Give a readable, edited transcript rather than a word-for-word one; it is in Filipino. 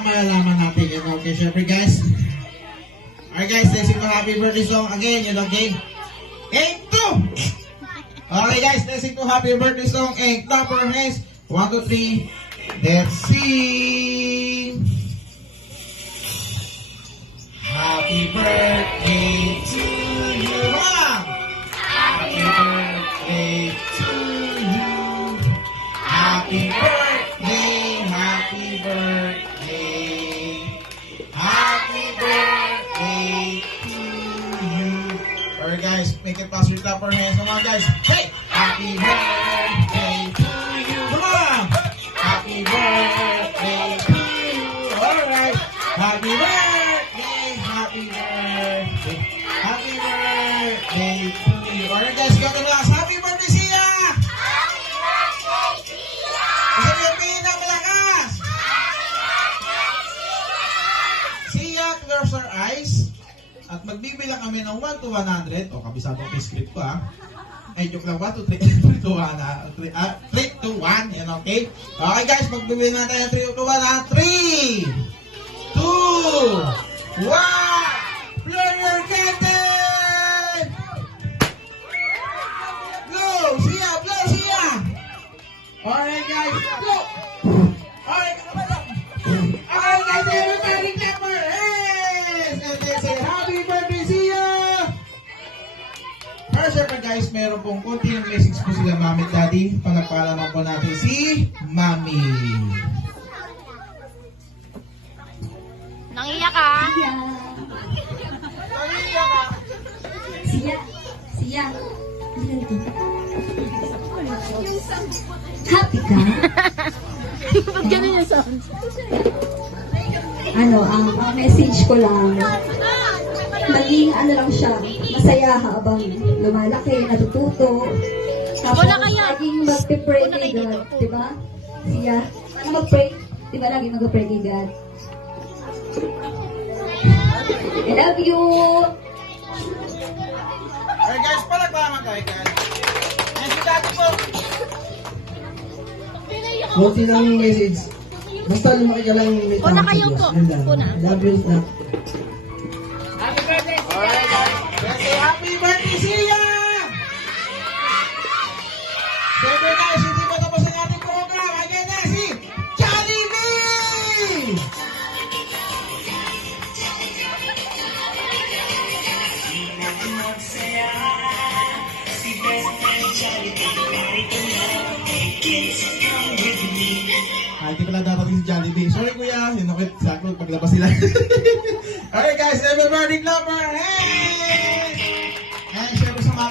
Malalaman natin yun. Okay, syempre guys. Alright guys, let's sing the happy birthday song again. Yun, okay? 8, 2! Okay guys, let's sing the happy birthday song. 8, clap our hands. 1, 2, 3. Let's sing. Happy birthday to you. Happy birthday to you. Happy birthday, happy birthday. Happy birthday to you. Alright guys, make it faster. Clap our hands. Come on guys. Hey! Happy birthday to you. Come on! Happy birthday to you. Alright. Happy birthday, happy birthday. Happy birthday to you. Alright guys, go to last. Happy birthday, Sia! Isa yung pinakamalakas. Sia, close our eyes. At magbibilang kami ng 1 to 100. O, kabisado ko yung script ko, ha? Ay, joke lang. 1 to 3 to 1, ha? 3 to 1. Yan, okay? Okay, guys. Magbibilang na tayo 3 to 1, ha? 3, 2, 1. Blow your candle! Blow! Sia! Blow, Sia! Alright, guys. Blow! Alright, guys. Everybody clap for hands! And then say, happy birthday, Sia! Pero syempre, guys, meron pong konting message po sila, Mami at Daddy. Pagpalaman po natin si Mami. Nangiyak ka? Siya. Siya. Happy ka? Ba't ganun yung sound? Ang message ko lang, maging lang siya, masaya habang lumalaki, natututo. Tapos Wala kaya. laging magpe-pray Wala kay kayo God, dito. diba? Siya, mag-pray, diba lagi mag-pray kay God? I love you! Alright, guys, palagpaman tayo, guys. Yan si Daddy po. Buti lang yung message. Basta lumaki ka lang yung may Una tawag sa kayo Diyos. po. Yun lang. Una. Love you, love. Alright, guys. Let's say happy birthday, Sia! Siyempre, guys, hindi pa tapos ang ating program. Again na, si Jollibee! Hindi pala dapat si Jollibee. Sorry kuya, hinukit sakto paglabas sila. Alright guys, everybody clap our hands! And syempre sa mga